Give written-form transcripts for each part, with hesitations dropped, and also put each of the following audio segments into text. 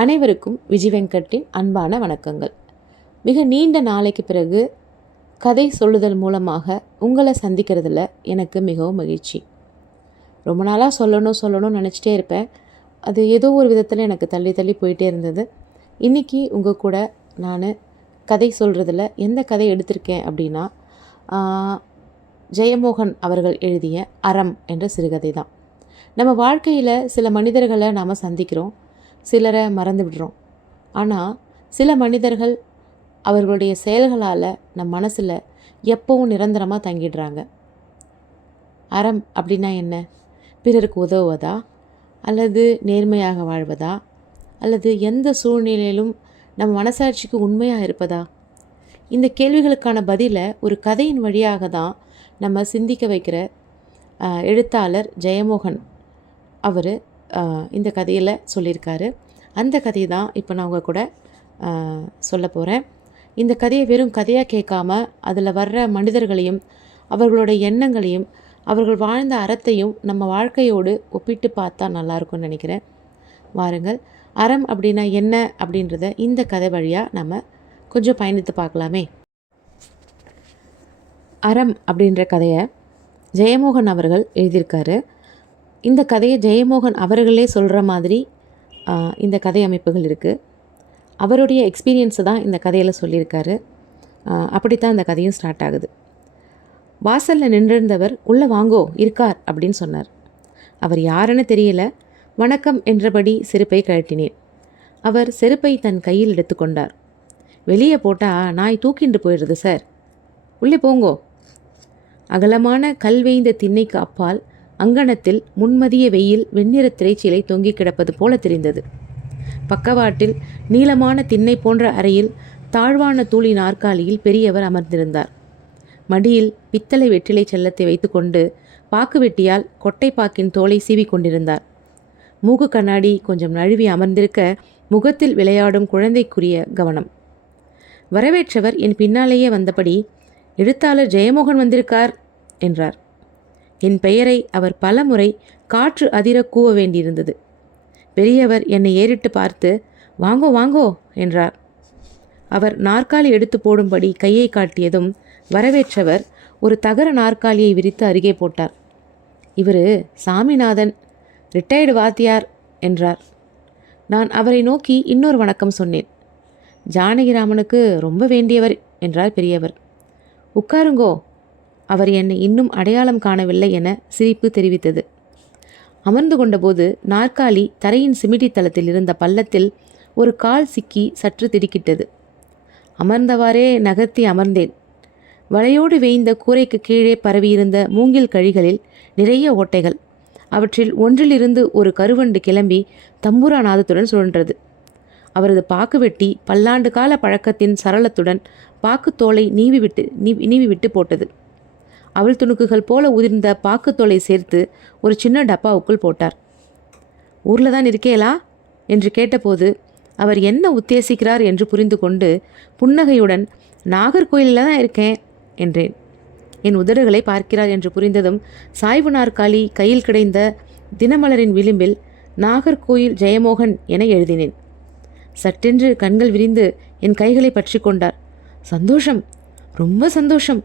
அனைவருக்கும் விஜய் வெங்கட்டின் அன்பான வணக்கங்கள். மிக நீண்ட நாளைக்கு பிறகு கதை சொல்லுதல் மூலமாக உங்களை சந்திக்கிறதுல எனக்கு மிகவும் மகிழ்ச்சி. ரொம்ப நாளாக சொல்லணும்னு நினச்சிட்டே இருப்பேன். அது ஏதோ ஒரு விதத்தில் எனக்கு தள்ளி போயிட்டே இருந்தது. இன்றைக்கி உங்கள் கூட நான் கதை சொல்கிறதுல எந்த கதை எடுத்திருக்கேன் அப்படின்னா, ஜெயமோகன் அவர்கள் எழுதிய அறம் என்ற சிறுகதை தான். நம்ம வாழ்க்கையில் சில மனிதர்களை நாம் சந்திக்கிறோம், சிலரை மறந்து விடுறோம். ஆனால் சில மனிதர்கள் அவர்களுடைய செயல்களால் நம் மனசில் எப்பவும் நிரந்தரமாக தங்கிடுறாங்க. அறம் அப்படின்னா என்ன? பிறருக்கு உதவுவதா, அல்லது நேர்மையாக வாழ்வதா, அல்லது எந்த சூழ்நிலையிலும் நம் மனசாட்சிக்கு உண்மையாக இருப்பதா? இந்த கேள்விகளுக்கான பதிலை ஒரு கதையின் வழியாக தான் நம்ம சிந்திக்க வைக்கிற எழுத்தாளர் ஜெயமோகன் அவர் இந்த கதையில் சொல்லியிருக்காரு. அந்த கதையை தான் இப்போ நான் உங்கள் கூட சொல்ல போகிறேன். இந்த கதையை வெறும் கதையாக கேட்காம அதில் வர்ற மனிதர்களையும் அவர்களோட எண்ணங்களையும் அவர்கள் வாழ்ந்த அறத்தையும் நம்ம வாழ்க்கையோடு ஒப்பிட்டு பார்த்தா நல்லாயிருக்கும்னு நினைக்கிறேன். வாருங்கள், அறம் அப்படின்னா என்ன அப்படின்றத இந்த கதை வழியாக நம்ம கொஞ்சம் பயணித்து பார்க்கலாமே. அறம் அப்படின்ற கதையை ஜெயமோகன் அவர்கள் எழுதியிருக்காரு. இந்த கதையை ஜெயமோகன் அவர்களே சொல்கிற மாதிரி இந்த கதை அமைப்புகள் இருக்குது. அவருடைய எக்ஸ்பீரியன்ஸை தான் இந்த கதையில் சொல்லியிருக்காரு. அப்படித்தான் இந்த கதையும் ஸ்டார்ட் ஆகுது. வாசலில் நின்றிருந்தவர் உள்ளே வாங்கோ இருக்கார் அப்படின்னு சொன்னார். அவர் யாருன்னு தெரியல. வணக்கம் என்றபடி செருப்பை கழட்டினேன். அவர் செருப்பை தன் கையில் எடுத்துக்கொண்டார். வெளியே போட்டால் நாய் தூக்கிண்டு போயிடுறது சார், உள்ளே போங்கோ. அகலமான கல்வேய்ந்த திண்ணைக்கு அப்பால் அங்கணத்தில் முன்மதிய வெயில் வெண்ணிற திரைச்சீலை தொங்கி கிடப்பது போல தெரிந்தது. பக்கவாட்டில் நீளமான திண்ணை போன்ற அறையில் தாழ்வான தூளி நாற்காலியில் பெரியவர் அமர்ந்திருந்தார். மடியில் பித்தளை வெற்றிலை செல்லத்தை வைத்துக்கொண்டு பாக்கு வெட்டியால் கொட்டை பாக்கின் தோலை சீவிக்கொண்டிருந்தார். மூக்கு கண்ணாடி கொஞ்சம் நழுவி அமர்ந்திருக்க முகத்தில் விளையாடும் குழந்தைக்குரிய கவனம். வரவேற்றவர் என் பின்னாலேயே வந்தபடி, எழுத்தாளர் ஜெயமோகன் வந்திருக்கார் என்றார். என் பெயரை அவர் பல முறை காற்று அதிர கூவ வேண்டியிருந்தது. பெரியவர் என்னை ஏறிட்டு பார்த்து வாங்கோ வாங்கோ என்றார். அவர் நாற்காலி எடுத்து போடும்படி கையை காட்டியதும் வரவேற்றவர் ஒரு தகர நாற்காலியை விரித்து அருகே போட்டார். இவர் சாமிநாதன், ரிட்டையர்டு வாத்தியார் என்றார். நான் அவரை நோக்கி இன்னொரு வணக்கம் சொன்னேன். ஜானகிராமனுக்கு ரொம்ப வேண்டியவர் என்றார் பெரியவர். உட்காருங்கோ. அவர் என்னை இன்னும் அடையாளம் காணவில்லை என சிரிப்பு தெரிவித்தது. அமர்ந்து கொண்டபோது நாற்காலி தரையின் சிமிட்டி தளத்தில் இருந்த பள்ளத்தில் ஒரு கால் சிக்கி சற்று திடுக்கிட்டது. அமர்ந்தவாறே நகர்த்தி அமர்ந்தேன். வலையோடு வேய்ந்த கூரைக்கு கீழே பரவியிருந்த மூங்கில் கழிகளில் நிறைய ஓட்டைகள். அவற்றில் ஒன்றிலிருந்து ஒரு கருவண்டு கிளம்பி தம்புரா நாதத்துடன் சுழன்றது. அவரது பாக்கு வெட்டி பல்லாண்டு கால பழக்கத்தின் சரளத்துடன் பாக்குத்தோலை நீவி விட்டு போட்டது. அவள் துணுக்குகள் போல உதிர்ந்த பாக்குத்தோலை சேர்த்து ஒரு சின்ன டப்பாவுக்குள் போட்டார். ஊரில் தான் இருக்கேலா என்று கேட்டபோது அவர் என்ன உத்தேசிக்கிறார் என்று புரிந்து கொண்டு புன்னகையுடன் நாகர்கோயிலில் தான் இருக்கேன் என்றேன். என் உதடுகளை பார்க்கிறார் என்று புரிந்ததும் சாய்வு நாற்காலி கையில் கிடைந்த தினமலரின் விளிம்பில் நாகர்கோயில் ஜெயமோகன் என எழுதினேன். சட்டென்று கண்கள் விரிந்து என் கைகளை பற்றி கொண்டார். சந்தோஷம், ரொம்ப சந்தோஷம்,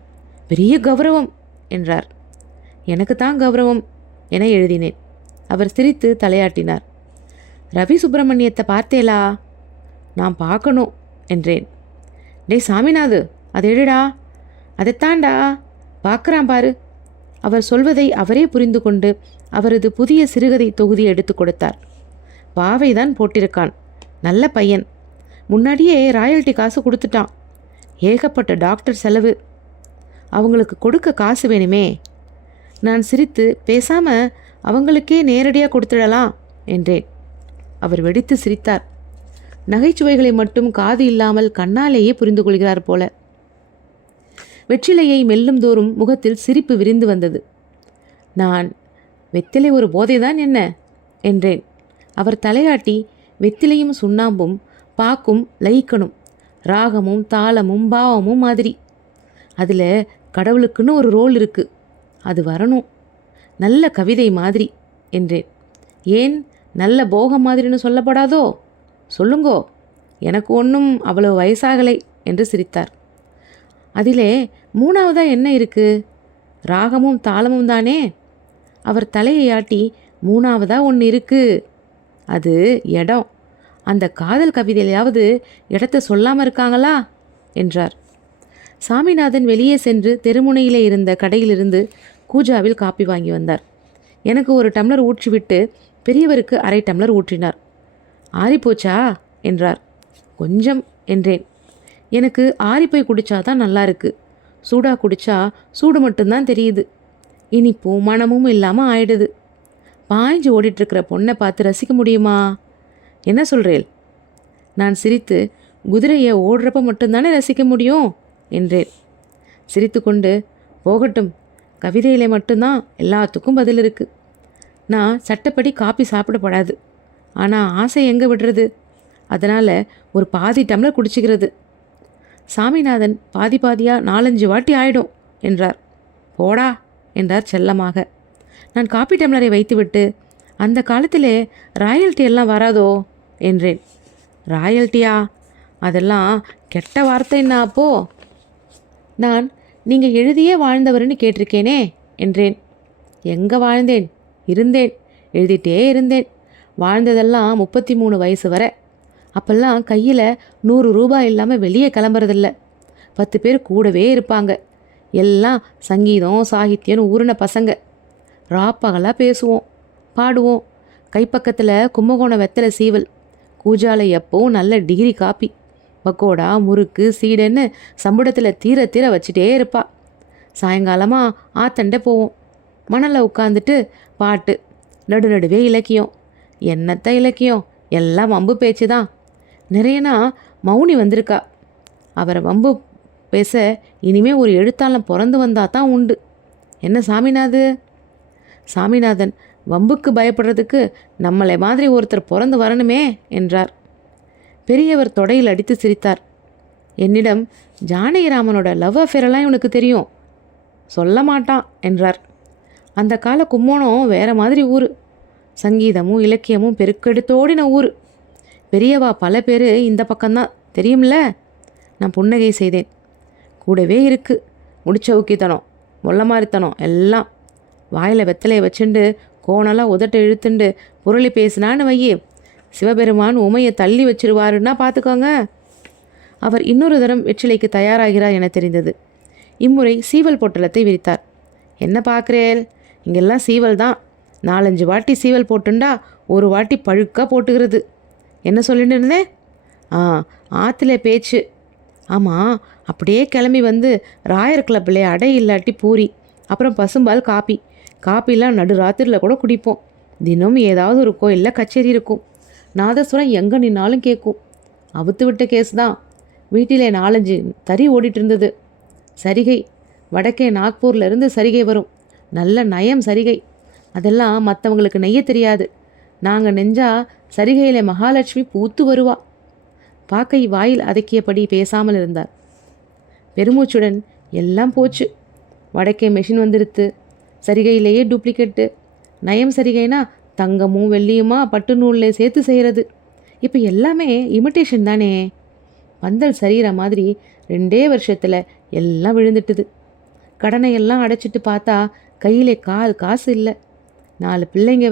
பெரிய கௌரவம் என்றார். எனக்கு தான் கௌரவம் என எழுதினேன். அவர் சிரித்து தலையாட்டினார். ரவி சுப்பிரமணியத்தை பார்த்தேலா? நான் பார்க்கணும் என்றேன். டே சாமிநாது, அதை எழுடா. அதைத்தாண்டா பார்க்குறான் பாரு. அவர் சொல்வதை அவரே புரிந்து கொண்டு அவரது புதிய சிறுகதை தொகுதி எடுத்து கொடுத்தார். பாவைதான் போட்டிருக்கான், நல்ல பையன். முன்னாடியே ராயல்ட்டி காசு கொடுத்துட்டான். ஏகப்பட்ட டாக்டர் செலவு. அவங்களுக்கு கொடுக்க காசு வேணுமே. நான் சிரித்து, பேசாமல் அவங்களுக்கே நேரடியாக கொடுத்துடலாம் என்றேன். அவர் வெடித்து சிரித்தார். நகைச்சுவைகளை மட்டும் காது இல்லாமல் கண்ணாலேயே புரிந்து கொள்கிறார் போல. வெற்றிலையை மெல்லும் தோறும் முகத்தில் சிரிப்பு விரிந்து வந்தது. நான், வெத்திலை ஒரு போதைதான் என்ன என்றேன். அவர் தலையாட்டி, வெத்திலையும் சுண்ணாம்பும் பாக்கும் லயிக்கணும், ராகமும் தாளமும் பாவமும் மாதிரி. அதில் கடவுளுக்குன்னு ஒரு ரோல் இருக்குது, அது வரணும், நல்ல கவிதை மாதிரி என்றேன். ஏன் நல்ல போகம் மாதிரின்னு சொல்லப்படாதோ? சொல்லுங்கோ, எனக்கு ஒன்றும் அவ்வளவு வயசாகலை என்று சிரித்தார். அதிலே மூணாவதா என்ன இருக்கு? ராகமும் தாளமும் தானே. அவர் தலையை ஆட்டி, மூணாவதா ஒன்று இருக்கு, அது இடம். அந்த காதல் கவிதையிலாவது இடத்த சொல்லாமல் இருக்காங்களா என்றார். சாமிநாதன் வெளியே சென்று தெருமுனையிலே இருந்த கடையிலிருந்து கூஜாவில் காப்பி வாங்கி வந்தார். எனக்கு ஒரு டம்ளர் ஊற்றிவிட்டு பெரியவருக்கு அரை டம்ளர் ஊற்றினார். ஆறிப்போச்சா என்றார். கொஞ்சம் என்றேன். எனக்கு ஆறிப்போய் குடித்தாதான் நல்லா இருக்கு. சூடாக குடித்தா சூடு மட்டும்தான் தெரியுது. இனிப்பும் மனமும் இல்லாமல் ஆயிடுது. பாய்ஞ்சு ஓடிட்டுருக்கிற பொண்ணை பார்த்து ரசிக்க முடியுமா? என்ன சொல்கிறேன்? நான் சிரித்து, குதிரையை ஓடுறப்ப மட்டும்தானே ரசிக்க முடியும் என்றேன். சிரித்து கொண்டு, போகட்டும், கவிதையில் மட்டும்தான் எல்லாத்துக்கும் பதில் இருக்குது. நான் சட்டப்படி காப்பி சாப்பிடப்படாது. ஆனால் ஆசை எங்கே விடுறது? அதனால் ஒரு பாதி டம்ளர் குடிச்சிக்கிறது. சாமிநாதன் பாதி பாதியாக 4-5 வாட்டி ஆயிடும் என்றார். போடா என்றார் செல்லமாக. நான் காப்பி டம்ளரை வைத்துவிட்டு, அந்த காலத்திலே ராயல்ட்டி எல்லாம் வராதோ என்றேன். ராயல்ட்டியா? அதெல்லாம் கெட்ட வார்த்தைன்னா அப்போ? நான் நீங்கள் எழுதியே வாழ்ந்தவர்னு கேட்டிருக்கேனே என்றேன். எங்கே வாழ்ந்தேன்? இருந்தேன், எழுதிட்டே இருந்தேன். வாழ்ந்ததெல்லாம் 33 வயசு வரை. அப்போல்லாம் கையில் 100 ரூபாய் இல்லாமல் வெளியே கிளம்புறதில்ல. 10 பேர் கூடவே இருப்பாங்க. எல்லாம் சங்கீதம் சாகித்யம்னு ஊறின பசங்க. ராப்பகலாக பேசுவோம், பாடுவோம். கைப்பக்கத்தில் கும்பகோணம் வெத்தலை சீவல். கூஜால எப்பவும் நல்ல டிகிரி காப்பி. பக்கோடா, முறுக்கு, சீடன்னு சம்புடத்தில் தீர தீர வச்சுட்டே இருப்பா. சாயங்காலமாக ஆத்தண்டை போவோம். மணலில் உட்காந்துட்டு பாட்டு, நடுவே இலக்கியம். என்னத்த இலக்கியம், எல்லாம் வம்பு பேச்சு தான். நிறையனா மௌனி வந்திருக்கா. அவரை வம்பு பேச இனிமே ஒரு எழுத்தாளம் பிறந்து வந்தா தான் உண்டு. என்ன சாமிநாதன், வம்புக்கு பயப்படுறதுக்கு நம்மளை மாதிரி ஒருத்தர் பிறந்து வரணுமே என்றார். பெரியவர் தொடையில் அடித்து சிரித்தார். என்னிடம் ஜானகிராமனோட லவ் அஃபேரெல்லாம் இவனுக்கு தெரியும், சொல்ல மாட்டான் என்றார். அந்த கால கும்போணம் வேற மாதிரி ஊர். சங்கீதமும் இலக்கியமும் பெருக்கெடுத்தோடின ஊர். பெரியவா பல பேர் இந்த பக்கம்தான், தெரியும்ல? நான் புன்னகை செய்தேன். கூடவே இருக்குது முடிச்சவுக்கித்தனம், மொல்லமாரித்தனம் எல்லாம். வாயில் வெத்தலையை வச்சுண்டு கோணெல்லாம் உதட்ட இழுத்துண்டு புரளி பேசினான்னு வையே, சிவபெருமான் உமையை தள்ளி வச்சிருவாருன்னா பார்த்துக்கோங்க. அவர் இன்னொரு தரம் வெற்றிலைக்கு தயாராகிறார் என தெரிந்தது. இம்முறை சீவல் பொட்டலத்தை விரித்தார். என்ன பார்க்குறேல்? இங்கெல்லாம் சீவல் தான். 4-5 வாட்டி சீவல் போட்டுண்டா ஒரு வாட்டி பழுக்காக போட்டுக்கிறது. என்ன சொல்லிட்டு இருந்தேன்? ஆற்றுல பேச்சு. ஆமாம், அப்படியே கிளம்பி வந்து ராயர் கிளப்பில் அடை இல்லாட்டி பூரி, அப்புறம் பசும்பால் காப்பி. காப்பிலாம் நடு ராத்திரியில் கூட குடிப்போம். தினம் ஏதாவது ஒரு கோயிலில் கச்சேரி இருக்கும். நாதஸ்வரம் எங்கே நின்னாலும் கேட்கும். அவுத்து விட்ட கேஸ் தான். வீட்டிலே 4-5 தறி ஓடிட்டு இருந்தது. சரிகை, வடக்கே நாக்பூர்லேருந்து சரிகை வரும். நல்ல நயம் சரிகை. அதெல்லாம் மற்றவங்களுக்கு நெய்ய தெரியாது. நாங்கள் நெஞ்சா சரிகையில் மகாலட்சுமி பூத்து வருவா. பாக்கை வாயில் அதக்கியபடி பேசாமல் இருந்தார். பெருமூச்சுடன், எல்லாம் போச்சு, வடக்கே மெஷின் வந்துடுத்து, சரிகையிலேயே டூப்ளிகேட்டு. நயம் சரிகைனா தங்கமும் வெள்ளியுமா பட்டு நூலில் சேர்த்து செய்கிறது. இப்போ எல்லாமே இமிட்டேஷன் தானே. பந்தல் சரிகிற மாதிரி 2 வருஷத்தில் எல்லாம் விழுந்துட்டுது. கடனை எல்லாம் அடைச்சிட்டு பார்த்தா கையிலே காசு இல்லை. 4 பிள்ளைங்க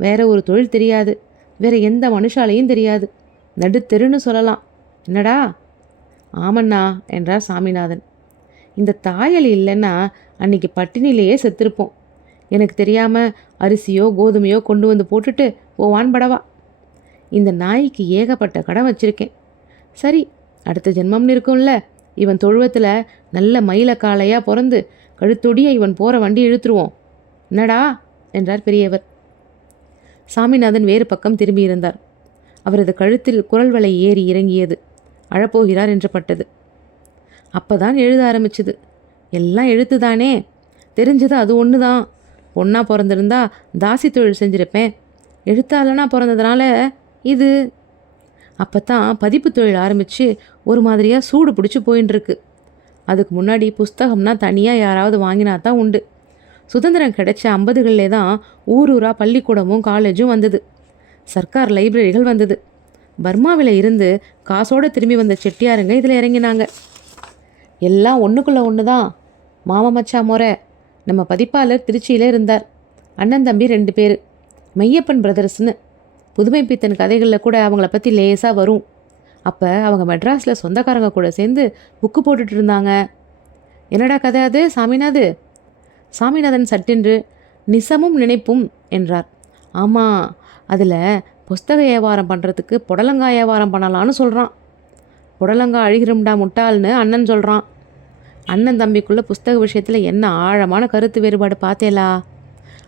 வேற ஒரு தொழில் தெரியாது. வேற எந்த மனுஷாலையும் தெரியாது. நடுத்தெருன்னு சொல்லலாம். என்னடா? ஆமண்ணா என்றார் சாமிநாதன். இந்த தாயல் இல்லைன்னா அன்னைக்கு பட்டினிலேயே செத்துருப்போம். எனக்கு தெரியாமல் அரிசியோ கோதுமையோ கொண்டு வந்து போட்டுட்டு போவான் படவா. இந்த நாய்க்கு ஏகப்பட்ட கடன் வச்சிருக்கேன். சரி, அடுத்த ஜென்மம்னு இருக்கும்ல. இவன் தொழுவத்தில் நல்ல மயில காளையாக பிறந்து கழுத்தொடிய இவன் போகிற வண்டி இழுத்துருவோம். என்னடா என்றார் பெரியவர். சாமிநாதன் வேறு பக்கம் திரும்பியிருந்தார். அவரது கழுத்தில் குரல் வலை ஏறி இறங்கியது. அழப்போகிறார் என்று பட்டது. அப்போதான் எழுத ஆரம்பிச்சுது. எல்லாம் எழுத்துதானே. தெரிஞ்சது அது ஒன்று தான். பொண்ணாக பிறந்திருந்தா தாசி தொழில் செஞ்சுருப்பேன். எழுத்தாளனா பிறந்ததுனால இது. அப்போ தான் பதிப்பு தொழில் ஆரம்பித்து ஒரு மாதிரியாக சூடு பிடிச்சி போயின்னு இருக்கு. அதுக்கு முன்னாடி புஸ்தகம்னா தனியாக யாராவது வாங்கினா தான் உண்டு. சுதந்திரம் கிடைச்ச 50களிலே தான் ஊராக பள்ளிக்கூடமும் காலேஜும் வந்தது. சர்க்கார் லைப்ரரிகள் வந்தது. பர்மாவில் இருந்து காசோடு திரும்பி வந்த செட்டியாருங்க இதில் இறங்கினாங்க. எல்லாம் ஒன்றுக்குள்ளே ஒன்று தான். மாமா மச்சா முறை. நம்ம பதிப்பாளர் திருச்சியில் இருந்தார். அண்ணன் தம்பி 2 பேர், மெய்யப்பன் பிரதர்ஸ்னு. புதுமை பித்தன் கதைகளில் கூட அவங்கள பற்றி லேசாக வரும். அப்போ அவங்க மெட்ராஸில் சொந்தக்காரங்க கூட சேர்ந்து புக்கு போட்டுட்டு இருந்தாங்க. என்னடா கதை அது சாமிநாது? சாமிநாதன் சட்டென்று நிசமும் நினைப்பும் என்றார். ஆமாம், அதில் புஸ்தக வியாபாரம் பண்ணுறதுக்கு புடலங்காய் வியாபாரம் பண்ணலான்னு சொல்கிறான். புடலங்காய் அழுகிறம்டா முட்டாள்னு அண்ணன் சொல்கிறான். அண்ணன் தம்பிக்குள்ளே புஸ்தக விஷயத்தில் என்ன ஆழமான கருத்து வேறுபாடு பார்த்தேலா?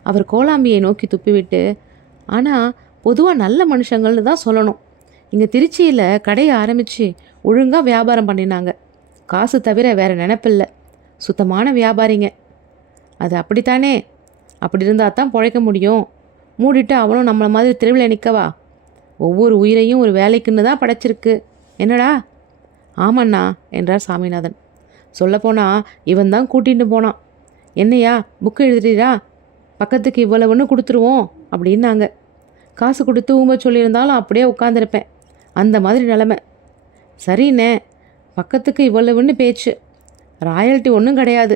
அவர் கோலாம்பியை நோக்கி துப்பிவிட்டு, ஆனால் பொதுவாக நல்ல மனுஷங்கள்னு தான் சொல்லணும். இங்கே திருச்சியில் கடையை ஆரம்பித்து ஒழுங்காக வியாபாரம் பண்ணினாங்க. காசு தவிர வேறு நினப்பில்லை. சுத்தமான வியாபாரிங்க. அது அப்படித்தானே? அப்படி இருந்தால் தான் பிழைக்க முடியும். மூடிட்டு அவனும் நம்மளை மாதிரி தெருவில் நிற்கவா? ஒவ்வொரு உயிரையும் ஒரு வேலைக்குன்னு தான் படைச்சிருக்கு. என்னடா? ஆமண்ணா என்றார் சாமிநாதன். சொல்லப்போனால் இவன் தான் கூட்டிகிட்டு போனான். என்னையா புக்கு எழுதுறீரா? பக்கத்துக்கு இவ்வளவுன்னு கொடுத்துருவோம் அப்படின்னாங்க. காசு கொடுத்து ஊம்ப சொல்லியிருந்தாலும் அப்படியே உட்காந்துருப்பேன். அந்த மாதிரி நிலமை. சரிண்ணே, பக்கத்துக்கு இவ்வளவுன்னு பேச்சு. ராயல்ட்டி ஒன்றும் கிடையாது.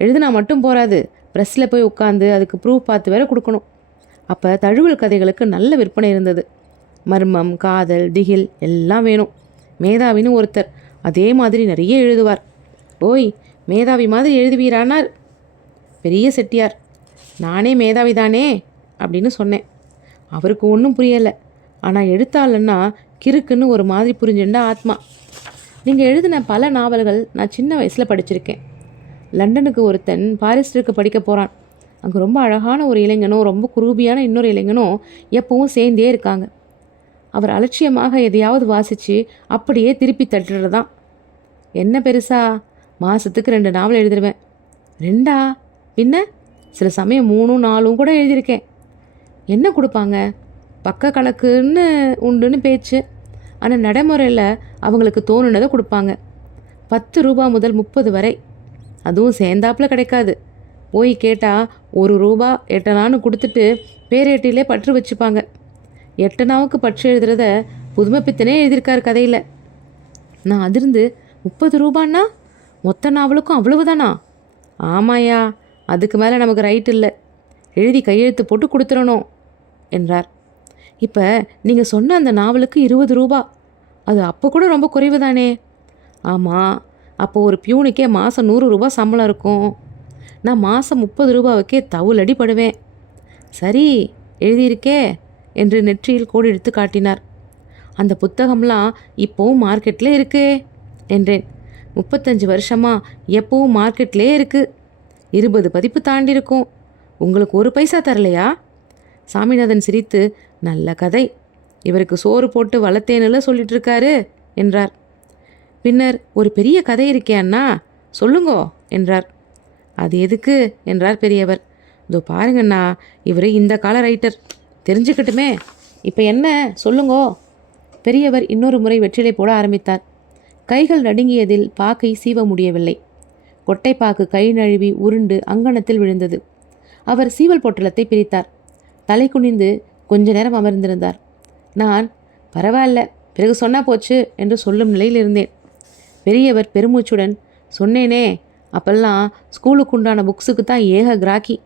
எழுதுனா மட்டும் போகாது, ப்ரெஸ்ஸில் போய் உட்காந்து அதுக்கு ப்ரூஃப் பார்த்து வேற கொடுக்கணும். அப்போ தழுவல் கதைகளுக்கு நல்ல விற்பனை இருந்தது. மர்மம், காதல், திகில் எல்லாம் வேணும். மேதாவின்னு ஒருத்தர் அதே மாதிரி நிறைய எழுதுவார். ஓய், மேதாவி மாதிரி எழுதுவீரானார் பெரிய செட்டியார். நானே மேதாவி தானே அப்படின்னு சொன்னேன். அவருக்கு ஒன்றும் புரியலை. ஆனால் எழுத்தாளன்னா கிறுக்குன்னு ஒரு மாதிரி புரிஞ்சுண்டா ஆத்மா. நீங்கள் எழுதின பல நாவல்கள் நான் சின்ன வயசில் படிச்சிருக்கேன். லண்டனுக்கு ஒருத்தன் பாரிஸ்டருக்கு படிக்க போகிறான். அங்கே ரொம்ப அழகான ஒரு இளைஞனும் ரொம்ப குரூபியான இன்னொரு இளைஞனும் எப்பவும் சேர்ந்தே இருக்காங்க. அவர் அலட்சியமாக எதையாவது வாசித்து அப்படியே திருப்பி தட்டுறது தான். என்ன பெருசா, மாதத்துக்கு 2 நாவல் எழுதிடுவேன். 2ஆ? பின்ன சில சமயம் 3, 4 கூட எழுதியிருக்கேன். என்ன கொடுப்பாங்க? பக்க கணக்குன்னு உண்டுன்னு பேச்சு. ஆனால் நடைமுறையில் அவங்களுக்கு தோணுனதை கொடுப்பாங்க. 10 ரூபா முதல் 30 வரை. அதுவும் சேர்ந்தாப்பில் கிடைக்காது. போய் கேட்டால் 1 ரூபா 8 அணான்னு கொடுத்துட்டு பேரேட்டிலே பற்று வச்சுப்பாங்க. 8 அணாவுக்கு பற்று எழுதுறத புதுமை பித்தனே எழுதியிருக்கார் கதையில். நான் அதிர்ந்து 30 ரூபான்னா மொத்த நாவலுக்கும் அவ்வளவுதானா? ஆமாயா, அதுக்கு மேலே நமக்கு ரைட் இல்லை. எழுதி கையெழுத்து போட்டு கொடுத்துடணும் என்றார். இப்போ நீங்கள் சொன்ன அந்த நாவலுக்கு 20 ரூபா. அது அப்போ கூட ரொம்ப குறைவு தானே? ஆமாம், அப்போ ஒரு பியூனுக்கே மாதம் 100 ரூபா சம்பளம் இருக்கும். நான் மாதம் 30 ரூபாவுக்கே தவுலடி படுவேன். சரி, எழுதியிருக்கே என்று நெற்றியில் கோடி எடுத்து காட்டினார். அந்த புத்தகம்லாம் இப்போவும் மார்க்கெட்டில் இருக்கே என்றேன். 35 வருஷமாக எப்போவும் மார்க்கெட்லேயே இருக்குது. 20 பதிப்பு தாண்டி இருக்கும். உங்களுக்கு 1 பைசா தரலையா? சாமிநாதன் சிரித்து, நல்ல கதை, இவருக்கு சோறு போட்டு வளர்த்தேன்னு சொல்லிட்டு இருக்காரு என்றார். பின்னர், ஒரு பெரிய கதை இருக்கே அண்ணா, சொல்லுங்கோ என்றார். அது எதுக்கு என்றார் பெரியவர். இதோ பாருங்கண்ணா, இவர் இந்த கால ரைட்டர், தெரிஞ்சுக்கட்டுமே. இப்போ என்ன சொல்லுங்கோ. பெரியவர் இன்னொரு முறை வெற்றிலை போட ஆரம்பித்தார். கைகள் நடுங்கியதில் பாக்கை சீவ முடியவில்லை. கொட்டைப்பாக்கு கை நழுவி உருண்டு அங்கணத்தில் விழுந்தது. அவர் சீவல் பொட்டலத்தை பிரித்தார். தலை குனிந்து கொஞ்ச நேரம் அமர்ந்திருந்தார். நான் பரவாயில்ல, பிறகு சொன்னா போச்சு என்று சொல்லும் நிலையில் இருந்தேன். பெரியவர் பெருமூச்சுடன், சொன்னேனே, அப்பெல்லாம் ஸ்கூலுக்கு உண்டான புக்ஸுக்கு தான் ஏக கிராக்கி.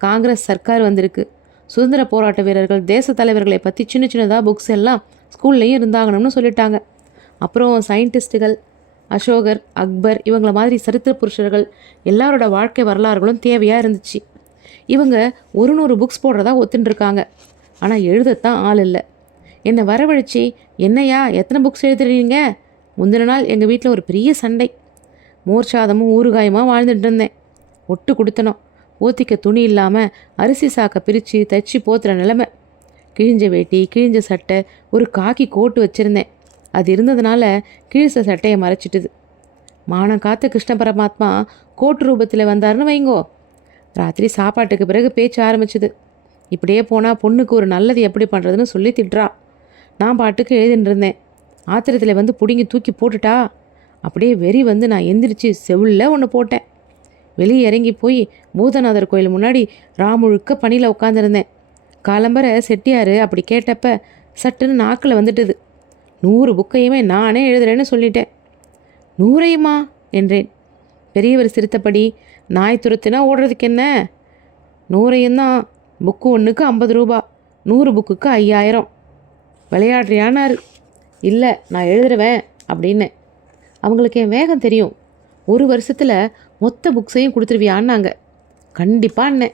காங்கிரஸ் சர்க்கார் வந்திருக்கு. சுதந்திர போராட்ட வீரர்கள், தேச தலைவர்களை பற்றி சின்ன சின்னதாக புக்ஸ் எல்லாம் ஸ்கூல்லையும் இருந்தாகணும்னு சொல்லிட்டாங்க. அப்புறம் சயின்டிஸ்ட்டுகள், அசோகர், அக்பர், இவங்கள மாதிரி சரித்திர புருஷர்கள் எல்லாரோட வாழ்க்கை வரலாறுகளும் தேவையாக இருந்துச்சு. இவங்க 100 புக்ஸ் போடுறதா ஒத்துட்டுருக்காங்க. ஆனால் எழுதத்தான் ஆள் இல்லை. என்னை வரவழைச்சி, என்னையா எத்தனை புக்ஸ் எழுதுறீங்க? முந்தின நாள் எங்கள் வீட்டில் ஒரு பெரிய சண்டை. மோர் சாதமும் ஊறுகாயமாக வாழ்ந்துட்டு இருந்தேன். ஒட்டு கொடுத்தனோம். ஊற்றிக்க துணி இல்லாமல் அரிசி சாக்கை பிரித்து தைச்சி போத்துற நிலமை. கிழிஞ்ச வேட்டி, கிழிஞ்ச சட்டை, ஒரு காக்கி கோட்டு வச்சுருந்தேன். அது இருந்ததுனால கிழிச்ச சட்டையை மறைச்சிட்டுது. மானம் காத்த கிருஷ்ண பரமாத்மா கோட்டு ரூபத்தில் வந்தார்னு வைங்கோ. ராத்திரி சாப்பாட்டுக்கு பிறகு பேச்சு ஆரம்பிச்சுது. இப்படியே போனால் பொண்ணுக்கு ஒரு நல்லது எப்படி பண்ணுறதுன்னு சொல்லி திட்டுறா. நான் பாட்டுக்கு எழுதின்னு இருந்தேன். ஆத்திரத்தில் வந்து பிடுங்கி தூக்கி போட்டுட்டா. அப்படியே வெறி வந்து நான் எந்திரிச்சு செவுளில் ஒன்று போட்டேன். வெளியே இறங்கி போய் பூதநாதர் கோயில் முன்னாடி ராமுழுக்க பணியில் உட்காந்துருந்தேன். காலம்பரை செட்டியார் அப்படி கேட்டப்ப சட்டுன்னு நாக்கில் வந்துட்டுது. 100 புக்கையுமே நானே எழுதுறேன்னு சொல்லிட்டேன். 100ஐயுமா என்றேன். பெரியவர் சிரித்தபடி, நாய் துரத்துனா ஓடுறதுக்கு என்ன, 100ஐயும் தான். புக்கு ஒன்றுக்கு 50 ரூபா, 100 புக்குக்கு 5000. விளையாடுறியானாரு. இல்லை, நான் எழுதுருவேன் அப்படின்னு. அவங்களுக்கு என் வேகம் தெரியும். 1 வருஷத்தில் மொத்த புக்ஸையும் கொடுத்துருவியான்னாங்க. கண்டிப்பாக.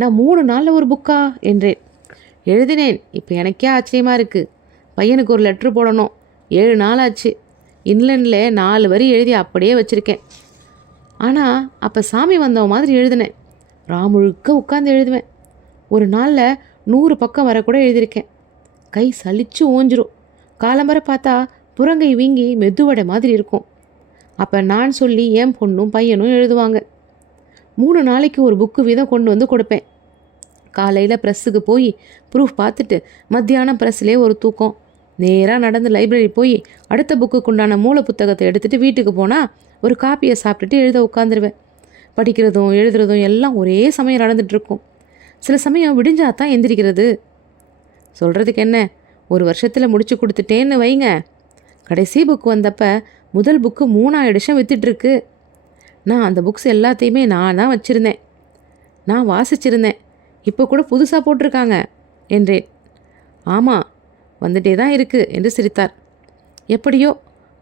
நான் 3 நாளில் ஒரு புக்கா என்றேன். எழுதினேன். இப்போ எனக்கே ஆச்சரியமாக இருக்குது. பையனுக்கு ஒரு லெட்ரு போடணும். 7 நாள் ஆச்சு. இன்லண்டில் 4 வரி எழுதி அப்படியே வச்சுருக்கேன். ஆனால் அப்போ சாமி வந்தவ மாதிரி எழுதினேன். முழுக்க உட்காந்து எழுதுவேன். ஒரு நாளில் 100 பக்கம் வர கூட எழுதியிருக்கேன். கை சலிச்சு ஓஞ்சிரும். காலம்பரை பார்த்தா புறங்கை வீங்கி மெதுவடை மாதிரி இருக்கும். அப்போ நான் சொல்லி என் பொண்ணும் பையனும் எழுதுவாங்க. 3 நாளைக்கு ஒரு புக்கு வீதம் கொண்டு வந்து கொடுப்பேன். காலையில் ப்ரெஸ்ஸுக்கு போய் ப்ரூஃப் பார்த்துட்டு மத்தியானம் ப்ரெஸ்லேயே ஒரு தூக்கம். நேராக நடந்து லைப்ரரி போய் அடுத்த புக்குக்கு உண்டான மூல புத்தகத்தை எடுத்துகிட்டு வீட்டுக்கு போனால் ஒரு காப்பியை சாப்பிட்டுட்டு எழுத உட்காந்துருவேன். படிக்கிறதும் எழுதுறதும் எல்லாம் ஒரே சமயம் நடந்துகிட்ருக்கும். சில சமயம் விடிஞ்சாதான் எந்திரிக்கிறது. சொல்கிறதுக்கு என்ன, 1 வருஷத்தில் முடிச்சு கொடுத்துட்டேன்னு வைங்க. கடைசி புக்கு வந்தப்போ முதல் புக்கு 3000 எடிஷன் விற்றுட்டுருக்கு. நான் அந்த புக்ஸ் எல்லாத்தையுமே நான் தான் வச்சுருந்தேன். நான் வாசிச்சிருந்தேன். இப்போ கூட புதுசாக போட்டிருக்காங்க என்றேன். ஆமாம், வந்துட்டே தான் இருக்குது என்று சிரித்தார். எப்படியோ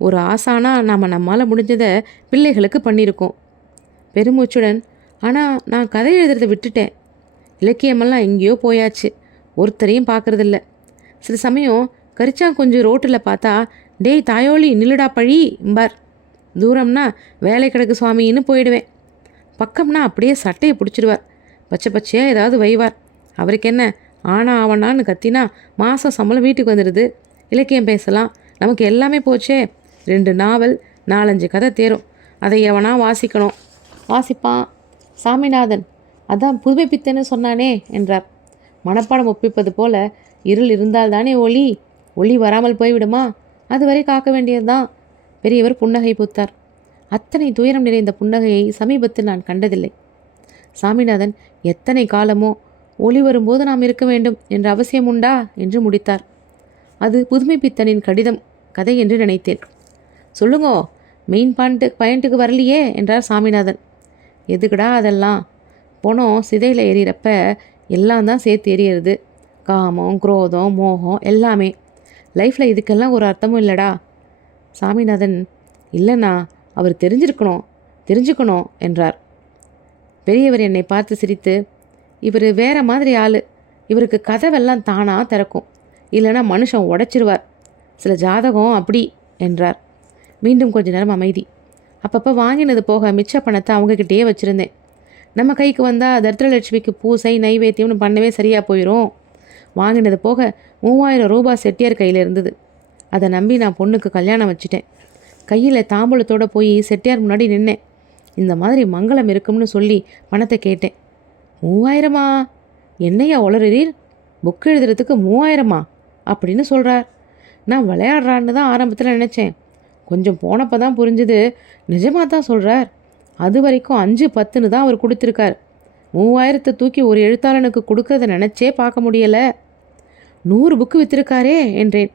ஒரு ஆசானா நாம் நம்மால் முடிஞ்சதை பிள்ளைகளுக்கு பண்ணியிருக்கோம். பெருமூச்சுடன், ஆனால் நான் கதை எழுதுறதை விட்டுட்டேன். இலக்கியமெல்லாம் எங்கேயோ போயாச்சு. ஒருத்தரையும் பார்க்குறதில்ல. சில சமயம் கரிச்சாங்குஞ்சு ரோட்டில் பார்த்தா, டேய் தாயோலி நில்லுடா பழி எம்பார். தூரம்னா வேலை கிடக்கு சுவாமின்னு போயிடுவேன். பக்கம்னா அப்படியே சட்டையை பிடிச்சிடுவார். பச்சை பச்சையாக ஏதாவது வைவார். அவருக்கு என்ன, ஆனா ஆவணான்னு கத்தினா மாதம் சம்பளம் வீட்டுக்கு வந்துடுது. இலக்கியம் பேசலாம், நமக்கு எல்லாமே போச்சே. 2 நாவல் 4-5 கதை தேரும். அதை எவனா வாசிக்கணும். வாசிப்பான். சாமிநாதன் அதான் புதுமை பித்தன்னு சொன்னானே என்றார். மனப்பாடம் ஒப்பிப்பது போல, இருள் இருந்தால்தானே ஒளி, ஒளி வராமல் போய்விடுமா, அதுவரை காக்க வேண்டியதுதான். பெரியவர் புன்னகை பூத்தார். அத்தனை துயரம் நிறைந்த புன்னகையை சமீபத்தில் நான் கண்டதில்லை. சாமிநாதன், எத்தனை காலமோ ஒளி வரும்போது நாம் இருக்க வேண்டும் என்ற அவசியம் உண்டா என்று முடித்தார். அது புதுமை பித்தனின் கதை என்று நினைத்தேன். சொல்லுங்கோ, மெயின் பாயிண்ட்டுக்கு வரலையே என்றார் சாமிநாதன். எதுக்குடா அதெல்லாம், போனோம் சிதையில் எறிகிறப்ப எல்லாம் தான் சேர்த்து எறியறது. காமம், குரோதம், மோகம் எல்லாமே. லைஃப்பில் இதுக்கெல்லாம் ஒரு அர்த்தமும் இல்லைடா. சாமிநாதன், இல்லைண்ணா, அவர் தெரிஞ்சுக்கணும் என்றார். பெரியவர் என்னை பார்த்து சிரித்து, இவர் வேற மாதிரி ஆள். இவருக்கு கதவெல்லாம் தானாக திறக்கும், இல்லைனா மனுஷன் உடைச்சிருவார். சில ஜாதகம் அப்படி என்றார். மீண்டும் கொஞ்ச நேரம் அமைதி. அப்பப்போ வாங்கினது போக மிச்ச பணத்தை அவங்கக்கிட்டேயே வச்சுருந்தேன். நம்ம கைக்கு வந்தால் தரித்திரலட்சுமிக்கு பூசை நைவேத்தியம்னு பண்ணவே சரியாக போயிடும். வாங்கினது போக 3000 ரூபாய் செட்டியார் கையில் இருந்தது. அதை நம்பி நான் பொண்ணுக்கு கல்யாணம் வச்சுட்டேன். கையில் தாம்பூலத்தோடு போய் செட்டியார் முன்னாடி நின்னேன். இந்த மாதிரி மங்களம் இருக்கும்னு சொல்லி பணத்தை கேட்டேன். 3000மா? என்னையா உளறீர்? புக் எழுதுறதுக்கு 3000மா அப்படின்னு சொல்கிறார். நான் விளையாடுறான்னு தான் ஆரம்பத்தில் நினச்சேன். கொஞ்சம் போனப்போ தான் புரிஞ்சுது, நிஜமாக தான் சொல்கிறார். அது வரைக்கும் 5-10ன்னு தான் அவர் கொடுத்துருக்கார். 3000 தூக்கி ஒரு எழுத்தாளனுக்கு கொடுக்கறத நினச்சே பார்க்க முடியலை. 100 புக்கு விற்றுருக்காரே என்றேன்.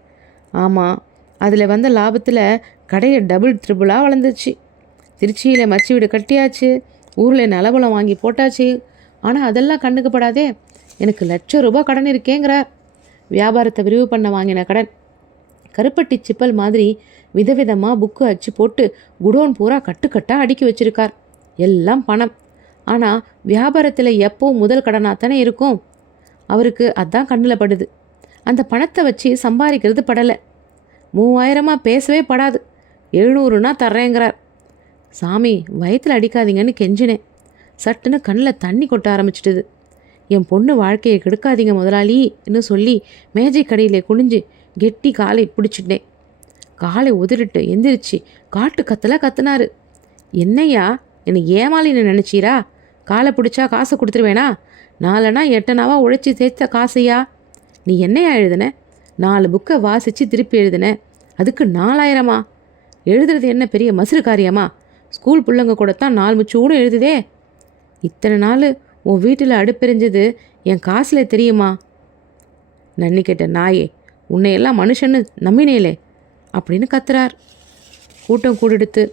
ஆமாம், அதில் வந்த லாபத்தில் கடையை டபுள் ட்ரிபிளாக வளர்ந்துச்சு. திருச்சியில் மச்சி வீடு கட்டியாச்சு, ஊரில் நிலபலம் வாங்கி போட்டாச்சு. ஆனால் அதெல்லாம் கண்ணுக்கு படாதே. எனக்கு ₹1,00,000 கடன் இருக்கேங்கிறார். வியாபாரத்தை விரிவு பண்ண வாங்கின கடன். கருப்பட்டி சிப்பல் மாதிரி விதவிதமாக புக்கு அச்சு போட்டு குடோன் பூரா கட்டுக்கட்டாக அடுக்கி வச்சிருக்கார். எல்லாம் பணம். ஆனால் வியாபாரத்தில் எப்போவும் முதல் கடனாகத்தானே இருக்கும். அவருக்கு அதான் கண்ணில் படுது. அந்த பணத்தை வச்சு சம்பாதிக்கிறது படலை. 3000மா பேசவே படாது. 700னா தர்றேங்கிறார். சாமி, வயிற்றில் அடிக்காதீங்கன்னு கெஞ்சினேன். சட்டுன்னு கண்ணில் தண்ணி கொட்ட ஆரம்பிச்சிட்டுது. என் பொண்ணு வாழ்க்கையை கெடுக்காதீங்க முதலாளின்னு சொல்லி மேஜை கடையில் குனிஞ்சு கெட்டி காலை பிடிச்சிட்டேன். காலை உதிரிட்டு எந்திரிச்சு காட்டு கத்தலாக கத்துனாரு. என்னையா, என்னை ஏமாலின்னு நினச்சீரா? காலை பிடிச்சா காசை கொடுத்துருவேனா? 4 8 உழைச்சி சேர்த்த காசையா? நீ என்னையா எழுதுன? 4 புக்கை வாசித்து திருப்பி எழுதுன, அதுக்கு 4000மா? எழுதுறது என்ன பெரிய மசுறு காரியமா? ஸ்கூல் பிள்ளைங்க கூட தான் 4 முச்சூடும் எழுதுதே. இத்தனை நாள் உன் வீட்டில் அடுப்பெரிஞ்சது என் காசில் தெரியுமா? நன்னி கேட்ட நாயே, உன்னையெல்லாம் மனுஷன்னு நம்பினேலே. அப்படின்னு கத்துறார். கூட்டம் கூடெடுத்து,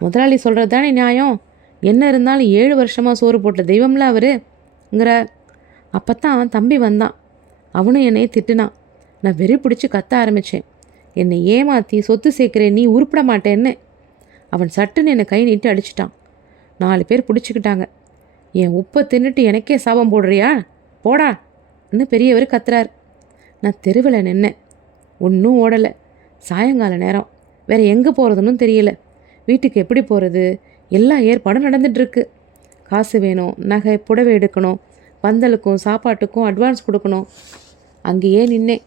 முதலாளி சொல்கிறது தானே நியாயம், என்ன இருந்தாலும் 7 வருஷமாக சோறு போட்ட தெய்வம்ல அவருங்கிறார். அப்போ தான் தம்பி வந்தான். அவனும் என்னையை திட்டுனான். நான் வெறி பிடிச்சி கத்த ஆரம்பித்தேன். என்னை ஏமாற்றி சொத்து சேர்க்குறேன், நீ உருப்பிட மாட்டேன்னு. அவன் சட்டுன்னு என்னை கை நீட்டி அடிச்சிட்டான். 4 பேர் பிடிச்சிக்கிட்டாங்க. என் உப்பை தின்னுட்டு எனக்கே சாபம் போடுறியா, போடா இன்னும் பெரியவர் கத்துறார். நான் தெருவில் நின்னேன். ஒன்றும் ஓடலை. சாயங்கால நேரம், வேறு எங்கே போகிறதுன்னு தெரியல. வீட்டுக்கு எப்படி போகிறது, எல்லா ஏற்பாடும் நடந்துகிட்ருக்கு. காசு வேணும், நகை புடவை எடுக்கணும், பந்தலுக்கும் சாப்பாட்டுக்கும் அட்வான்ஸ் கொடுக்கணும். அங்கேயே நின்னேன்.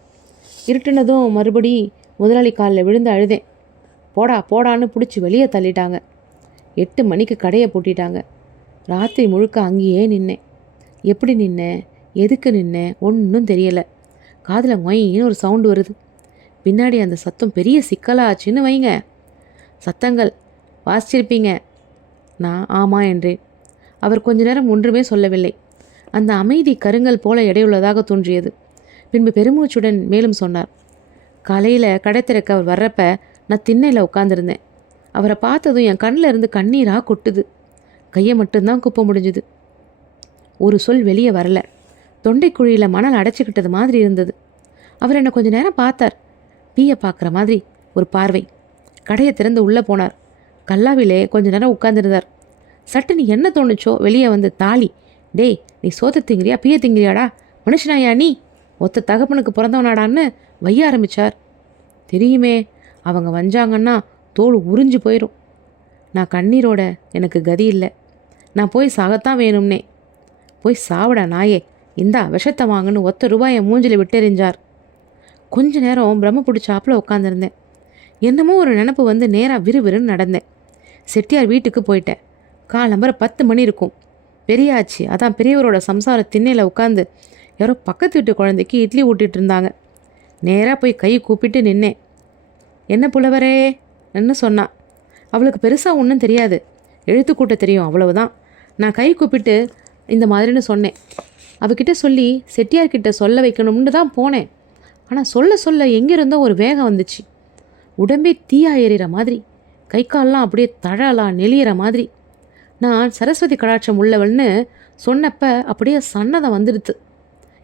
இருட்டுனதும் மறுபடி முதலாளி காலில் விழுந்து அழுதேன். போடா போடான்னு பிடிச்சி வெளியே தள்ளிட்டாங்க. 8 மணிக்கு கடையை பூட்டிட்டாங்க. ராத்திரி முழுக்க அங்கேயே நின்னேன். எப்படி நின்னேன், எதுக்கு நின்னேன் ஒன்றும் தெரியலை. காதில் மொயின்னு ஒரு சவுண்டு வருது. பின்னாடி அந்த சத்தம் பெரிய சிக்கலாச்சுன்னு வைங்க. சத்தங்கள் வாசிச்சிருப்பீங்க. நான் ஆமாம் என்றேன். அவர் கொஞ்ச நேரம் ஒன்றுமே சொல்லவில்லை. அந்த அமைதி கருங்கல் போல எடையுள்ளதாக தோன்றியது. பின்பு பெருமூச்சுடன் மேலும் சொன்னார். காலையில் கடை திறக்க அவர் வர்றப்ப நான் திண்ணையில் உட்காந்துருந்தேன். அவரை பார்த்ததும் என் கண்ணில் இருந்து கண்ணீராக கொட்டுது. கையை மட்டும்தான் குப்ப முடிஞ்சுது. ஒரு சொல் வெளியே வரல. தொண்டைக்குழியில் மணல் அடைச்சிக்கிட்டது மாதிரி இருந்தது. அவர் என்னை கொஞ்ச நேரம் பார்த்தார். பீயை பார்க்குற மாதிரி ஒரு பார்வை. கடையை திறந்து உள்ளே போனார். கல்லாவிலே கொஞ்ச நேரம் உட்காந்துருந்தார். சட்டுன்னு என்ன தோணுச்சோ வெளியே வந்து, தாலி, டேய் நீ சோத்த திங்கிறியா பீய திங்கிறியாடா, மனுஷனாயா நீ, ஒத்த தகப்பனுக்கு பிறந்தவனாடான்னு வைய ஆரம்பித்தார். தெரியுமே, அவங்க வந்தாங்கன்னா தோல் உறிஞ்சு போயிடும். நான் கண்ணீரோட எனக்கு கதி இல்லை. நான் போய் சாகத்தான் வேணும்னே. போய் சாவிடா நாயே, இந்தா விஷத்தை வாங்கன்னு ₹1 மூஞ்சில் விட்டெறிஞ்சார். கொஞ்ச நேரம் பிரம்ம பிடிச்சாப்பில் உட்காந்துருந்தேன். என்னமோ ஒரு நினப்பு வந்து நேராக விறுவிறுன்னு நடந்தேன். செட்டியார் வீட்டுக்கு போயிட்டேன். காலம்பர 10 மணி இருக்கும். பெரியாச்சு, அதான் பெரியவரோட சம்சார திண்ணையில் உட்காந்து யாரோ பக்கத்து வீட்டு குழந்தைக்கு இட்லி ஊட்டிகிட்டு இருந்தாங்க. நேராக போய் கை கூப்பிட்டு நின்னேன். என்ன புலவரே என்ன சொன்னான். அவளுக்கு பெருசாக ஒன்றும் தெரியாது, எழுத்து கூட்ட தெரியும், அவ்வளவுதான். நான் கை கூப்பிட்டு இந்த மாதிரின்னு சொன்னேன். அவகிட்ட சொல்லி செட்டியார்கிட்ட சொல்ல வைக்கணும்னு தான் போனேன். ஆனால் சொல்ல சொல்ல எங்கேருந்தோ ஒரு வேகம் வந்துச்சு. உடம்பே தீயா எறிகிற மாதிரி, கை கால்லாம் அப்படியே தழலாம் நெளியிற மாதிரி. நான் சரஸ்வதி கடாட்சம் உள்ளவள்னு சொன்னப்ப அப்படியே சன்னதம் வந்துடுது.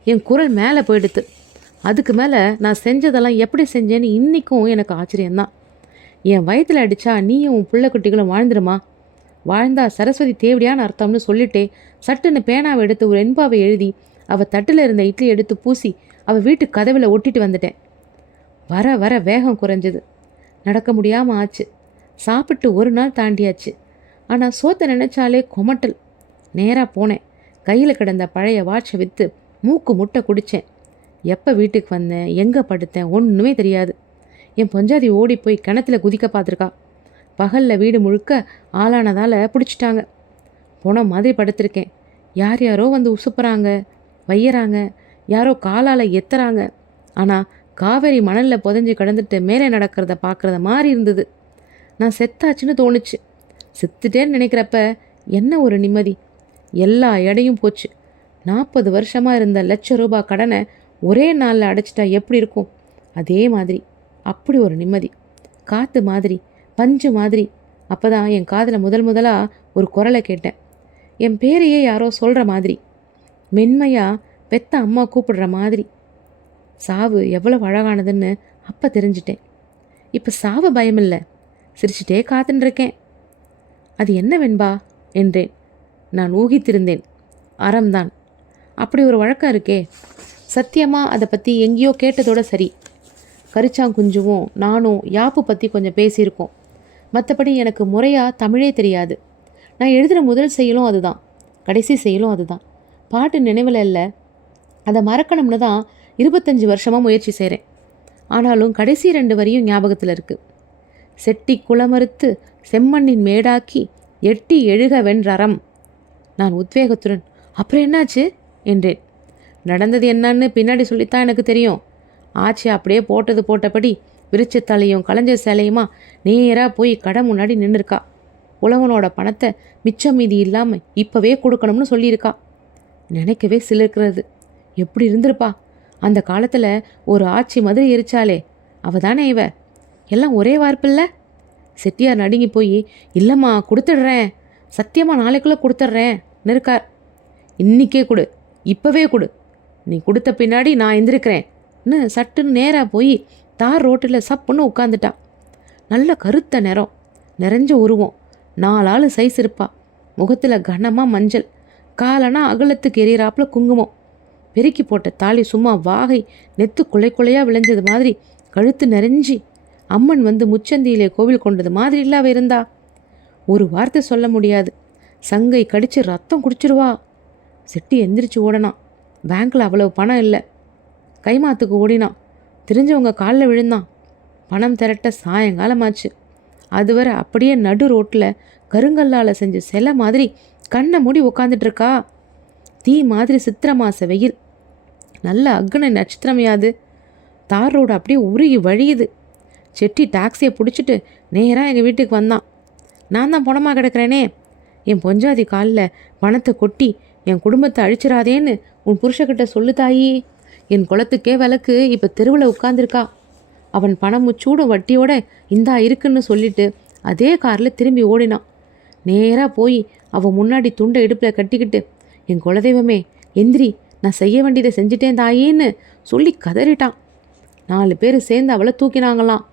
என் குரல் மேலே போயிடுது. அதுக்கு மேலே நான் செஞ்சதெல்லாம் எப்படி செஞ்சேன்னு இன்றைக்கும் எனக்கு ஆச்சரியம்தான். என் வயிற்றில் அடித்தா நீயும் உன் பிள்ளை குட்டிகளும் வாழ்ந்துருமா, வாழ்ந்தா சரஸ்வதி தேவடியான்னு அர்த்தம்னு சொல்லிட்டே சட்டுன்னு பேனாவை எடுத்து ஒரு எண்பாவை எழுதி அவள் தட்டில் இருந்த இட்லி எடுத்து பூசி அவள் வீட்டு கதவில் ஒட்டிட்டு வந்துட்டேன். வர வர வேகம் குறைஞ்சது. நடக்க முடியாமல் ஆச்சு. சாப்பிட்டு ஒரு நாள் தாண்டியாச்சு. ஆனால் சோத்தை நினச்சாலே கொமட்டல். நேராக போனேன். கையில் கிடந்த பழைய வாட்சை விற்று மூக்கு முட்டை குடித்தேன். எப்போ வீட்டுக்கு வந்தேன், எங்கே படுத்தேன் ஒன்றுமே தெரியாது. என் பொஞ்சாதி ஓடி போய் கிணத்துல குதிக்க பார்த்துருக்கா. பகலில் வீடு முழுக்க ஆளானதால் பிடிச்சிட்டாங்க. போன மாதிரி படுத்திருக்கேன். யார் யாரோ வந்து உசுப்புறாங்க, வையறாங்க, யாரோ காலால் எத்துறாங்க. ஆனால் காவேரி மணலில் புதைஞ்சு கிடந்துட்டு மேலே நடக்கிறத பார்க்குறத மாதிரி இருந்தது. நான் செத்தாச்சுன்னு தோணுச்சு. செத்துட்டேன்னு நினைக்கிறப்ப என்ன ஒரு நிம்மதி. எல்லா எடையும் போச்சு. 40 வருஷமாக இருந்த ₹1,00,000 கடனை ஒரே நாளில் அடைச்சிட்டா எப்படி இருக்கும், அதே மாதிரி. அப்படி ஒரு நிம்மதி. காற்று மாதிரி, பஞ்சு மாதிரி. அப்போ தான் என் காதில் முதலாக ஒரு குரலை கேட்டேன். என் பேரையே யாரோ சொல்கிற மாதிரி, மென்மையாக பெத்த அம்மா கூப்பிடுற மாதிரி. சாவு எவ்வளோ அழகானதுன்னு அப்போ தெரிஞ்சிட்டேன். இப்போ சாவு பயமில்லை, சிரிச்சிட்டே காத்துன்னு இருக்கேன். அது என்ன வெண்பா என்றேன். நான் ஊகித்திருந்தேன். அறம்தான். அப்படி ஒரு வழக்கம் இருக்கே. சத்தியமாக அதை பற்றி எங்கேயோ கேட்டதோட சரி. கரிச்சாங்குஞ்சுவும் நானும் யாப்பு பற்றி கொஞ்சம் பேசியிருக்கோம். மற்றபடி எனக்கு முறையாக தமிழே தெரியாது. நான் எழுதுகிற முதல் செயலும் அதுதான், கடைசி செயலும் அதுதான். பாட்டு நினைவில் இல்லை. அதை மறக்கணும்னு தான் 25 வருஷமாக முயற்சி செய்கிறேன். ஆனாலும் கடைசி 2 வரியும் ஞாபகத்தில் இருக்குது. செட்டி குளமறுத்து செம்மண்ணின் மேடாக்கி எட்டி எழுக வென்றறம். நான் உத்வேகத்துடன், அப்புறம் என்னாச்சு என்றேன். நடந்தது என்னன்னு பின்னாடி சொல்லித்தான் எனக்கு தெரியும். ஆச்சு அப்படியே போட்டது போட்டபடி விரிச்சத்தலையும் கலைஞ்ச சேலையுமா நேராக போய் கடை முன்னாடி நின்றுருக்கா. உலகனோட பணத்தை மிச்சம் மீதி இல்லாமல் இப்போவே கொடுக்கணும்னு சொல்லியிருக்கா. நினைக்கவே சிலிர்க்கிறது. எப்படி இருந்திருப்பா அந்த காலத்தில். ஒரு ஆட்சி மாதிரி எரிச்சாலே அவ தானே இவ. எல்லாம் ஒரே வார்ப்பில்ல? செட்டியார் நடுங்கி போய், இல்லைம்மா கொடுத்துட்றேன், சத்தியமாக நாளைக்குள்ளே கொடுத்துட்றேன்னு இருக்கார். இன்றைக்கே கொடு, இப்போவே கொடு, நீ கொடுத்த பின்னாடி நான் எந்திருக்கிறேன்னு சட்டுன்னு நேராக போய் தார் ரோட்டில் சப்புன்னு உட்காந்துட்டான். நல்ல கருத்த நிறம், நிறைஞ்ச உருவம், 4 ஆள் சைஸ் இருப்பா. முகத்தில் கனமாக மஞ்சள், காலனா அகலத்துக்கு எரியறாப்புல குங்குமம், பெருக்கி போட்ட தாலி சும்மா வாகை நெத்து கொலையாக விளைஞ்சது மாதிரி கழுத்து நிறைஞ்சி அம்மன் வந்து முச்சந்தியிலே கோவில் கொண்டது மாதிரி இல்லாவ இருந்தா. ஒரு வார்த்தை சொல்ல முடியாது. சங்கை கடிச்சு ரத்தம் குடிச்சிருவா. செட்டி எந்திரிச்சு ஓடனான். பேங்க்கில் அவ்வளவு பணம் இல்லை. கைமாத்துக்கு ஓடினான். தெரிஞ்சவங்க காலில் விழுந்தான். பணம் திரட்ட சாயங்காலமாச்சு. அதுவரை அப்படியே நடு ரோட்டில் கருங்கல்லால் செஞ்ச சிலை மாதிரி கண்ணை மூடி உக்காந்துட்டு இருக்கா. தீ மாதிரி சித்திரை மாச வெயில், நல்ல அக்னி நட்சத்திரமையாது. தார் ரோடு அப்படியே உருகி வழியுது. செட்டி டாக்ஸியை பிடிச்சிட்டு நேராக எங்கள் வீட்டுக்கு வந்தான். நான் தான் பணமாக கிடக்கிறேனே, என் பொஞ்சாதி காலில் பணத்தை கொட்டி என் குடும்பத்தை அழிச்சிடாதேன்னு உன் புருஷக்கிட்ட சொல்லு தாயி. என் குளத்துக்கே விளக்கு இப்போ தெருவில் உட்காந்துருக்கா. அவன் பணமும் சூடும் வட்டியோட இந்தா இருக்குன்னு சொல்லிட்டு அதே காரில் திரும்பி ஓடினான். நேராக போய் அவன் முன்னாடி துண்டை இடுப்பில் கட்டிக்கிட்டு, என் குலதெய்வமே எந்திரி, நான் செய்ய வேண்டியதை செஞ்சிட்டேன் தாயின்னு சொல்லி கதறிட்டான். 4 பேர் சேர்ந்து அவளை தூக்கினாங்களாம்.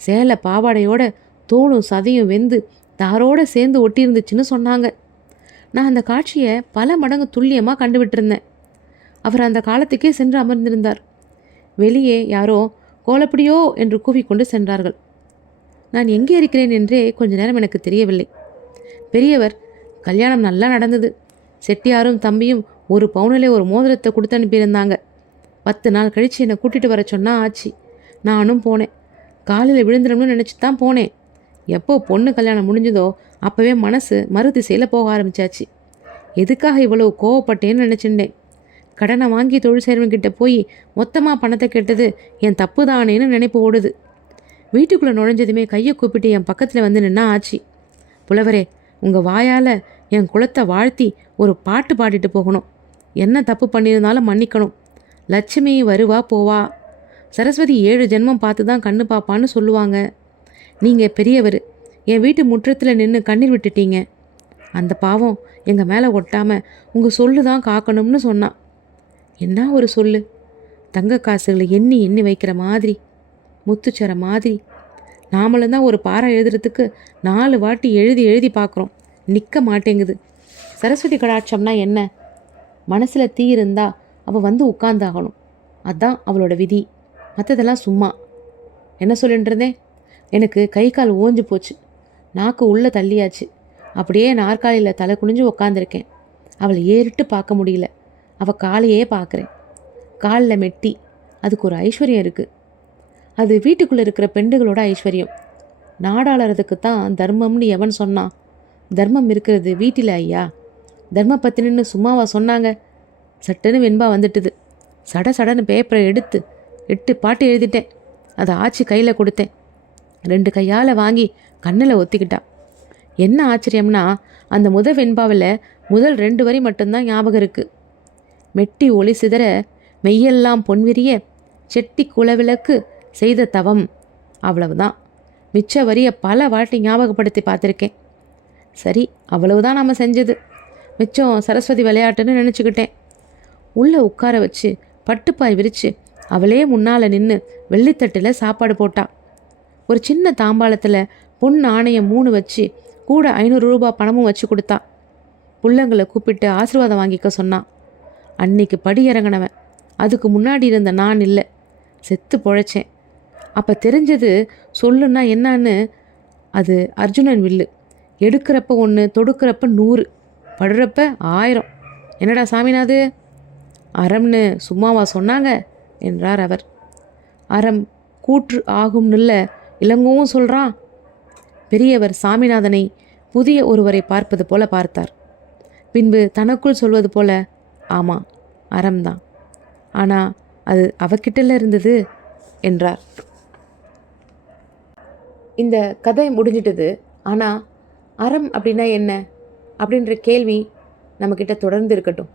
சேலை பாவாடையோட தோளும் சதையும் வெந்து தாரோடு சேர்ந்து ஒட்டியிருந்துச்சுன்னு சொன்னாங்க. நான் அந்த காட்சியை பல மடங்கு துல்லியமாக கண்டுவிட்டிருந்தேன். அவர் அந்த காலத்துக்கே சென்று அமர்ந்திருந்தார். வெளியே யாரோ கோலப்படியோ என்று கூவிக்கொண்டு சென்றார்கள். நான் எங்கே இருக்கிறேன் என்றே கொஞ்ச நேரம் எனக்கு தெரியவில்லை. பெரியவர், கல்யாணம் நல்லா நடந்தது. செட்டியாரும் தம்பியும் 1 பவுனிலே ஒரு மோதிரத்தை கொடுத்து அனுப்பியிருந்தாங்க. 10 நாள் கழித்து என்னை கூட்டிகிட்டு வர சொன்னா ஆச்சு. நானும் போனேன். காலில் விழுந்துடணும்னு நினச்சி தான் போனேன். எப்போ பொண்ணு கல்யாணம் முடிஞ்சதோ அப்போவே மனசு மறு திசையில் போக ஆரம்பித்தாச்சு. எதுக்காக இவ்வளவு கோவப்பட்டேன்னு நினச்சிட்டேன். கடனை வாங்கி தொழில் செய்கிறவங்கிட்ட போய் மொத்தமாக பணத்தை கெட்டது என் தப்பு தானேன்னு நினைப்பு ஓடுது. வீட்டுக்குள்ளே நுழைஞ்சதுமே கையை கூப்பிட்டு என் பக்கத்தில் வந்து நின்னா ஆச்சு. புலவரே, உங்கள் வாயால் என் குலத்தை வாழ்த்தி ஒரு பாட்டு பாடிட்டு போகணும். என்ன தப்பு பண்ணியிருந்தாலும் மன்னிக்கணும். லட்சுமி வருவா போவா, சரஸ்வதி 7 ஜென்மம் பார்த்து தான் கண்ணு பாப்பான்னு சொல்லுவாங்க. நீங்கள் பெரியவர், என் வீட்டு முற்றத்தில் நின்று கண்ணீர் விட்டுட்டீங்க. அந்த பாவம் எங்கள் மேலே ஒட்டாமல் உங்கள் சொல்லு தான் காக்கணும்னு சொன்னான். என்ன ஒரு சொல்லு! தங்க காசுகளை எண்ணி எண்ணி வைக்கிற மாதிரி, முத்துச்சர மாதிரி. நாமளும் தான் ஒரு பாறை எழுதுறதுக்கு 4 வாட்டி எழுதி எழுதி பார்க்குறோம், நிற்க மாட்டேங்குது. சரஸ்வதி கடாட்சம்னா என்ன? மனசில் தீ இருந்தா அவள் வந்து உட்கார்ந்தாகணும். அதுதான் அவளோட விதி. மற்றதெல்லாம் சும்மா. என்ன சொல்லிட்டு இருந்தேன்? எனக்கு கை கால் ஓஞ்சு போச்சு. நாக்கு உள்ளே தள்ளியாச்சு. அப்படியே நாற்காலியில் தலை குனிஞ்சு உக்காந்துருக்கேன். அவளை ஏறிட்டு பார்க்க முடியல. அவள் காலையே பார்க்குறேன். காலில் மெட்டி, அதுக்கு ஒரு ஐஸ்வர்யம் இருக்குது. அது வீட்டுக்குள்ளே இருக்கிற பெண்டுகளோட ஐஸ்வர்யம். நாடாளறதுக்கு தான் தர்மம்னு எவன் சொன்னான்? தர்மம் இருக்கிறது வீட்டில் ஐயா. தர்ம பத்தினின்னு சும்மாவா சொன்னாங்க? சட்டுன்னு வெண்பா வந்துட்டுது. சட சடன்னு பேப்பரை எடுத்து 8 பாட்டு எழுதிட்டேன். அதை ஆச்சி கையில் கொடுத்தேன். 2 கையால் வாங்கி கண்ணில் ஒத்திக்கிட்டா. என்ன ஆச்சரியம்னா, அந்த வெண்பாவில் முதல் 2 வரி மட்டும்தான் ஞாபகம் இருக்குது. மெட்டி ஒளி சிதற மெய்யெல்லாம் பொன்விரிய செட்டி குலவிளக்கு செய்த தவம், அவ்வளவுதான். மிச்ச வரியை பல வாட்டி ஞாபகப்படுத்தி பார்த்துருக்கேன். சரி, அவ்வளவுதான் நாம் செஞ்சது. மிச்சம் சரஸ்வதி விளையாட்டுன்னு நினச்சிக்கிட்டேன். உள்ளே உட்கார வச்சு பட்டுப்பாய் விரித்து அவளே முன்னால் நின்று வெள்ளித்தட்டில் சாப்பாடு போட்டா. ஒரு சின்ன தாம்பாளத்தில் பொன் நாணயம் 3 வச்சு கூட 500 ரூபாய் பணமும் வச்சு கொடுத்தா. புள்ளங்களை கூப்பிட்டு ஆசீர்வாதம் வாங்கிக்க சொன்னான். அன்னைக்கு படி இறங்கினவன். அதுக்கு முன்னாடி இருந்த நான் இல்லை, செத்து பொழைச்சேன். அப்போ தெரிஞ்சது சொல்லுன்னா என்னான்னு. அது அர்ஜுனன் வில்லு. எடுக்கிறப்ப 1, தொடுக்கிறப்ப 100, படுறப்ப 1000. என்னடா சாமிநாது, அறம்னு சும்மாவா சொன்னாங்க என்றார் அவர். அறம் கூற்று ஆகும்னுல்ல இளங்கோவும் சொல்கிறான். பெரியவர் சாமிநாதனை புதிய ஒருவரை பார்ப்பது போல பார்த்தார். பின்பு தனக்குள் சொல்வது போல, ஆமாம், அறம்தான். ஆனால் அது அவகிட்டல இருந்தது என்றார். இந்த கதை முடிஞ்சிட்டது. ஆனால் அறம் அப்படின்னா என்ன அப்படின்ற கேள்வி நம்மக்கிட்ட தொடர்ந்து இருக்கட்டும்.